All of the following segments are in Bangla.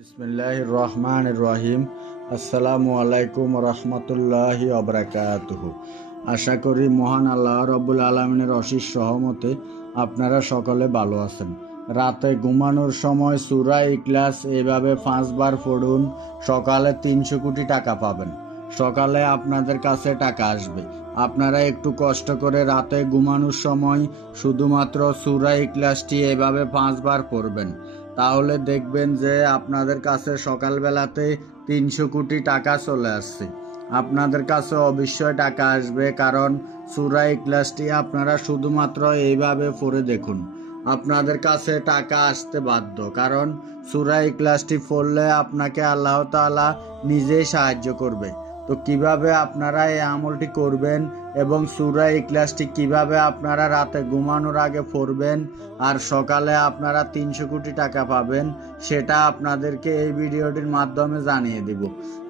বিসমিল্লাহির রহমানির রহিম। আসসালামু আলাইকুম রহমতুল্লাহি ওবারাকাতুহু। আশা করি মহান আল্লাহ রব্বুল আলমিনের অশেষ সহমতে আপনারা সকলে ভালো আছেন। রাতে ঘুমানোর সময় সূরা ইখলাস এভাবে 5 বার পড়ুন, সকালে 300 কোটি টাকা পাবেন। সকালে আপনাদের কাছে টাকা আসবে। আপনারা একটু কষ্ট করে রাতে ঘুমানোর সময় শুধুমাত্র সূরা ইখলাসটি এভাবে 5 বার পড়বেন, তাহলে দেখবেন যে আপনাদের কাছে সকালবেলাতে 300 কোটি টাকা চলে আসছে। আপনাদের কাছে অবশ্যই টাকা আসবে, কারণ সূরা ইখলাসটি আপনারা শুধুমাত্র এইভাবে পড়ে দেখুন, আপনাদের কাছে টাকা আসতে বাধ্য। কারণ সূরা ইখলাসটি পড়লে আপনাকে আল্লাহ তাআলা নিজেই সাহায্য করবে। তো কিভাবে আপনারা এই আমলটি করবেন এবং সূরা ইখলাসটি কিভাবে আপনারা রাতে ঘুমানোর আগে পড়বেন আর সকালে আপনারা 300 কোটি টাকা পাবেন, সেটা আপনাদেরকে এই ভিডিওটির মাধ্যমে জানিয়ে দিব।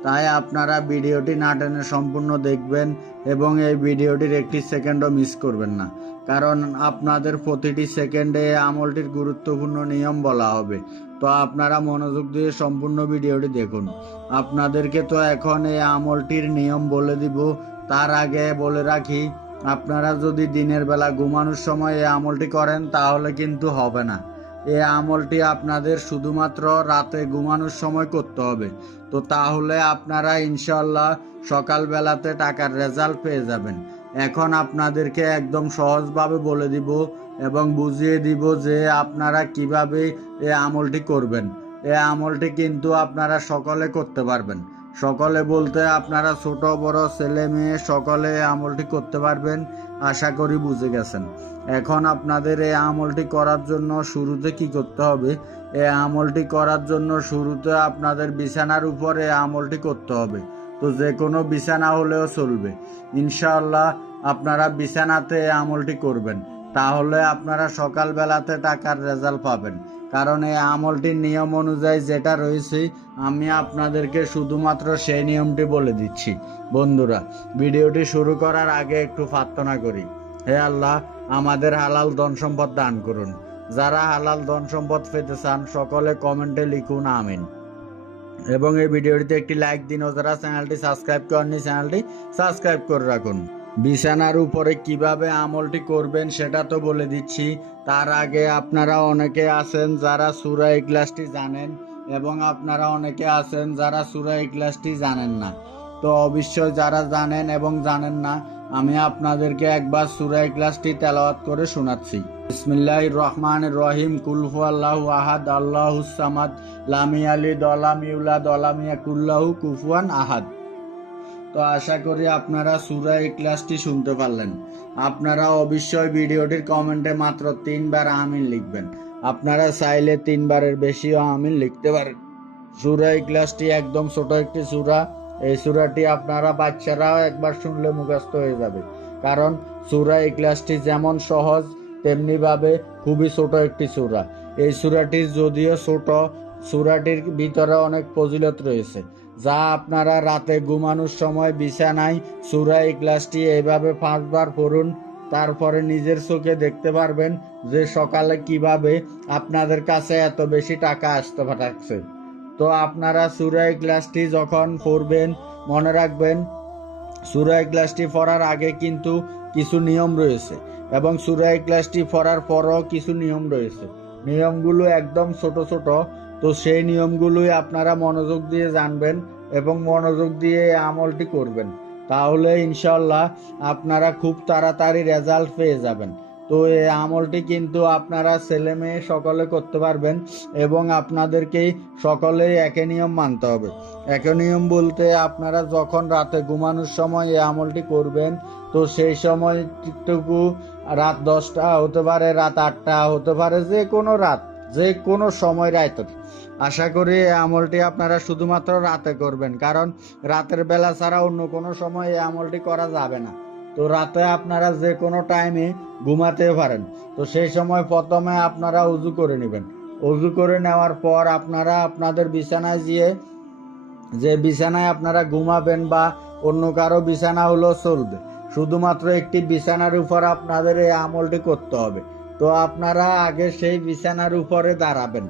তাই আপনারা ভিডিওটি না টেনে সম্পূর্ণ দেখবেন এবং এই ভিডিওটির একটি সেকেন্ডও মিস করবেন না, কারণ আপনাদের প্রতিটি সেকেন্ডে এই আমলটির গুরুত্বপূর্ণ নিয়ম বলা হবে। তো আপনারা মনোযোগ দিয়ে সম্পূর্ণ ভিডিওটি দেখুন। আপনাদেরকে তো এখন এই আমলটির নিয়ম বলে দিব, তার আগে বলে রাখি, আপনারা যদি দিনের বেলা ঘুমানোর সময় এই আমলটি করেন তাহলে কিন্তু হবে না। এই আমলটি আপনাদের শুধুমাত্র রাতে ঘুমানোর সময় করতে হবে। তো তাহলে আপনারা ইনশাল্লাহ সকালবেলাতে টাকার রেজাল্ট পেয়ে যাবেন। এখন আপনাদেরকে একদম সহজভাবে বলে দিব এবং বুঝিয়ে দিব যে আপনারা কিভাবে এই আমলটি করবেন। এই আমলটি কিন্তু আপনারা সকলে করতে পারবেন। সকলে বলতে আপনারা ছোট বড় ছেলে মেয়ে সকলে এই আমলটি করতে পারবেন, আশা করি বুঝে গেছেন। এখন আপনাদের এই আমলটি করার জন্য শুরুতে কি করতে হবে? এই আমলটি করার জন্য শুরুতে আপনাদের বিছানার উপরে এই আমলটি করতে হবে। তো যে কোনো বিছানা হলেও চলবে। ইনশাআল্লাহ আপনারা বিছানাতে এই আমলটি করবেন, তাহলে আপনারা সকালবেলাতে টাকার রেজাল্ট পাবেন। কারণ এই আমলটির নিয়ম অনুযায়ী যেটা রয়েছে, আমি আপনাদেরকে শুধুমাত্র সেই নিয়মটি বলে দিচ্ছি। বন্ধুরা, ভিডিওটি শুরু করার আগে একটু প্রার্থনা করি। হে আল্লাহ, আমাদের হালাল ধন সম্পদ দান করুন। যারা হালাল ধন সম্পদ পেতে চান সকলে কমেন্টে লিখুন আমিন। এবং এই ভিডিওটিতে একটি লাইক দিন, ও যারা চ্যানেলটি সাবস্ক্রাইব করেননি চ্যানেলটি সাবস্ক্রাইব করে রাখুন। বিছানার উপরে কিভাবে আমলটি করবেন সেটা তো বলে দিচ্ছি। তার আগে আপনারা অনেকে আছেন যারা সূরা ইখলাসটি জানেন এবং আপনারা অনেকে আছেন যারা সূরা ইখলাসটি জানেন না। তো অবশ্যই যারা জানেন এবং জানেন না, আমি আপনাদেরকে একবার সূরা ইখলাসটি তেলাওয়াত করে শোনাচ্ছি। বিসমিল্লাহির রহমানির রহিম। কুল হুয়াল্লাহু আহাদ, আল্লাহুস সামাদ, লাম ইয়ালিদ ওয়া লাম ইউলাদ ওয়া লাম ইয়াকুল লাহু কুফুয়ান আহাদ। তো আশা করি আপনারা সূরা ইখলাসটি শুনতে পারলেন। আপনারা অবশ্যই ভিডিওটির কমেন্টে মাত্র 3 বার আমিন লিখবেন। আপনারা চাইলে 3 বারের বেশিও আমিন লিখতে পারেন। সূরা ইখলাসটি একদম ছোট একটি সূরা। এই সূরাটি আপনারা বাচ্চারাও একবার শুনলে মুখস্থ হয়ে যাবে, কারণ সূরা ইখলাসটি যেমন সহজ তেমনি ভাবে খুবই ছোট একটি সূরা। এই সূরাটি যদিও ছোট, সূরাটির ভিতরে অনেক ফজিলত রয়েছে, যা আপনারা রাতে ঘুমানোর সময় বিছানায় সূরা ইখলাসটি এইভাবে 5 বার পড়ুন। তারপরে নিজের চোখে দেখতে পারবেন যে সকালে কিভাবে আপনাদের কাছে এত বেশি টাকা আসতে পারছে। তো আপনারা সূরা ইখলাসটি যখন পড়বেন, মনে রাখবেন সূরা ইখলাসটি পড়ার আগে কিন্তু কিছু নিয়ম রয়েছে এবং সূরা ইখলাসটি পড়ার পরও কিছু নিয়ম রয়েছে। নিয়মগুলো একদম ছোট ছোট। তো সেই নিয়মগুলোই আপনারা মনোযোগ দিয়ে জানবেন এবং মনোযোগ দিয়ে এই আমলটি করবেন, তাহলে ইনশাল্লাহ আপনারা খুব তাড়াতাড়ি রেজাল্ট পেয়ে যাবেন। তো এই আমলটি কিন্তু আপনারা ছেলে মেয়ে সকলে করতে পারবেন এবং আপনাদেরকেই সকলেই একই নিয়ম মানতে হবে। একই নিয়ম বলতে আপনারা যখন রাতে ঘুমানোর সময় এই আমলটি করবেন, তো সেই সময়টুকু রাত 10টা হতে পারে, রাত 8টা হতে পারে, যে কোনো সময় রাতের। আশা করি এই আমলটি আপনারা শুধুমাত্র রাতে করবেন, কারণ রাতের বেলা ছাড়া অন্য কোনো সময় এই আমলটি করা যাবে না। তো রাতে আপনারা যে কোনো টাইমে ঘুমাতে পারেন। তো সেই সময় প্রথমে আপনারা উযু করে নেবেন। উযু করে নেওয়ার পর আপনারা আপনাদের বিছানায় যে বিছানায় আপনারা ঘুমাবেন বা অন্য কারো বিছানা হলেও চলবে, শুধুমাত্র একটি বিছানার উপর আপনাদের এই আমলটি করতে হবে। তো আপনারা আগে সেই বিছানার উপরে দাঁড়াবেন।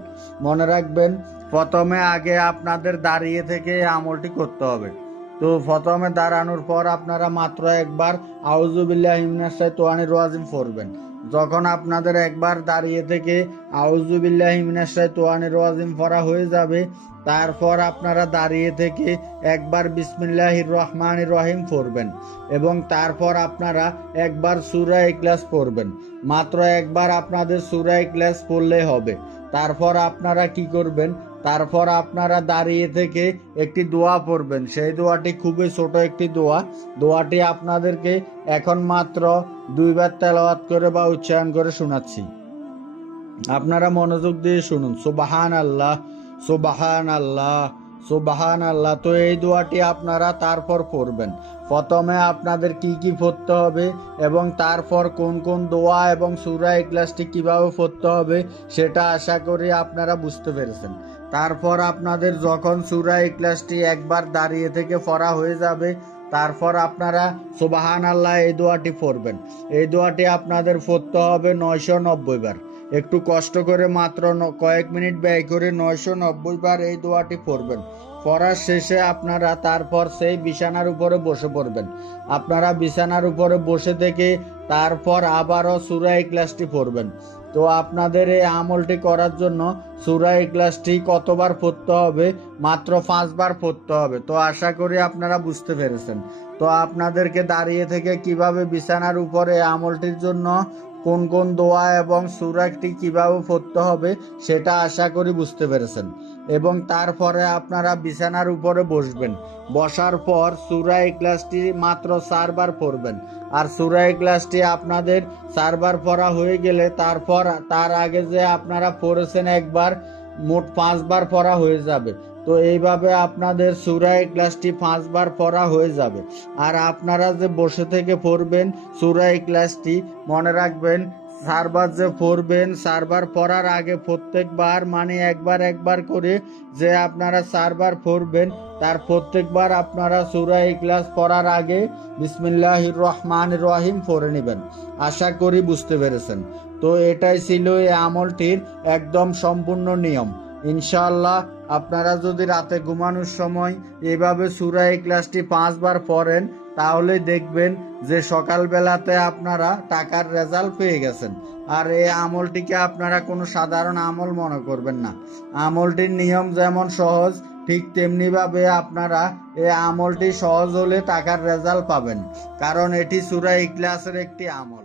মনে রাখবেন প্রথমে আগে আপনাদের দাঁড়িয়ে থেকে এই আমলটি করতে হবে। তো প্রথমে দাঁড়ানোর পর আপনারা মাত্র একবার আউযুবিল্লাহি মিনাশ শাইতানির রাজিম পড়বেন। যখন আপনাদের একবার দাঁড়িয়ে থেকে আউযুবিল্লাহি মিনাশ শাইতানির রাজিম পড়া হয়ে যাবে, তারপর আপনারা দাঁড়িয়ে থেকে একবার বিসমিল্লাহির রহমানির রহিম পড়বেন এবং তারপর আপনারা একবার সূরা ইখলাস পড়বেন। মাত্র একবার আপনাদের সূরা ইখলাস পড়লে হবে। তারপর আপনারা কি করবেন, তারপর আপনারা দাঁড়িয়ে থেকে একটি দোয়া পড়বেন। সেই দোয়াটি খুবই ছোট একটি দোয়াটি আপনাদেরকে এখন মাত্র 2 বার তেলাওয়াত করে বা উচ্চারণ করে শোনাচ্ছি। আপনারা মনোযোগ দিয়ে শুনুন। সুবহানাল্লাহ, সুবহানাল্লাহ, সুবহানাল্লাহ। তো এই দোয়াটি আপনারা তারপর পড়বেন। প্রথমে আপনাদের কি কি পড়তে হবে এবং তারপর কোন কোন দোয়া এবং সূরা ইখলাসটি কিভাবে পড়তে হবে সেটা আশা করি আপনারা বুঝতে পেরেছেন। তারপর আপনাদের যখন সূরা ইখলাসটি একবার দাঁড়িয়ে থেকে পড়া হয়ে যাবে, তারপর আপনারা সুবহানাল্লাহ এই দোয়াটি পড়বেন। এই দোয়াটি আপনাদের পড়তে হবে 990 বার। একটু কষ্ট করে মাত্র কয়েক মিনিট ব্যয় করে 990 বার এই দোয়াটি পড়বেন। পড়ার শেষে আপনারা তারপর সেই বিছানার উপরে বসে পড়বেন। আপনারা বিছানার উপরে বসে থেকে তারপর আবারও সূরা ইখলাসটি পড়বেন। তো আপনাদের এই আমলটি করার জন্য সূরা ইখলাসটি কতবার পড়তে হবে? মাত্র 5 বার পড়তে হবে। তো আশা করি আপনারা বুঝতে পেরেছেন। তো আপনাদেরকে দাঁড়িয়ে থেকে কিভাবে বিছানার উপরে আমলটির জন্য কোন কোন দোয়া এবং সূরাটি কিভাবে পড়তে হবে সেটা আশা করি বুঝতে পেরেছেন। এবং তারপরে আপনারা বিছানার উপরে বসবেন। বসার পর সূরা ইখলাসটি মাত্র 4 বার পড়বেন। আর সূরা ইখলাসটি আপনাদের 4 বার পড়া হয়ে গেলে তারপর তার আগে যে আপনারা পড়েছেন একবার, মোট 5 বার পড়া হয়ে যাবে। তো এইভাবে আপনাদের সূরা ইখলাসটি 5 বার পড়া হয়ে যাবে। আর আপনারা যে বসে থেকে পড়বেন সূরা ইখলাসটি, মনে রাখবেন 4 বার যে পড়বেন, 4 বার পড়ার আগে প্রত্যেকবার মানে একবার করে যে আপনারা 4 বার পড়বেন, তার প্রত্যেকবার আপনারা সূরা ইখলাস পড়ার আগে বিসমিল্লাহির রহমানির রহিম পড়ে নেবেন। আশা করি বুঝতে পেরেছেন। তো এটাই ছিল এই আমলটির একদম সম্পূর্ণ নিয়ম। ইনশাআল্লাহ আপনারা যদি রাতে ঘুমানোর সময় এভাবে সূরা ইখলাসটি 5 বার পড়েন, তাহলে দেখবেন যে সকালবেলাতে আপনারা টাকার রেজাল্ট পেয়ে গেছেন। আর এই আমলটিকে আপনারা কোনো সাধারণ আমল মনে করবেন না। আমলটির নিয়ম যেমন সহজ, ঠিক তেমনিভাবে আপনারা এই আমলটি সহজ হলে টাকার রেজাল্ট পাবেন, কারণ এটি সূরা ইখলাসের একটি আমল।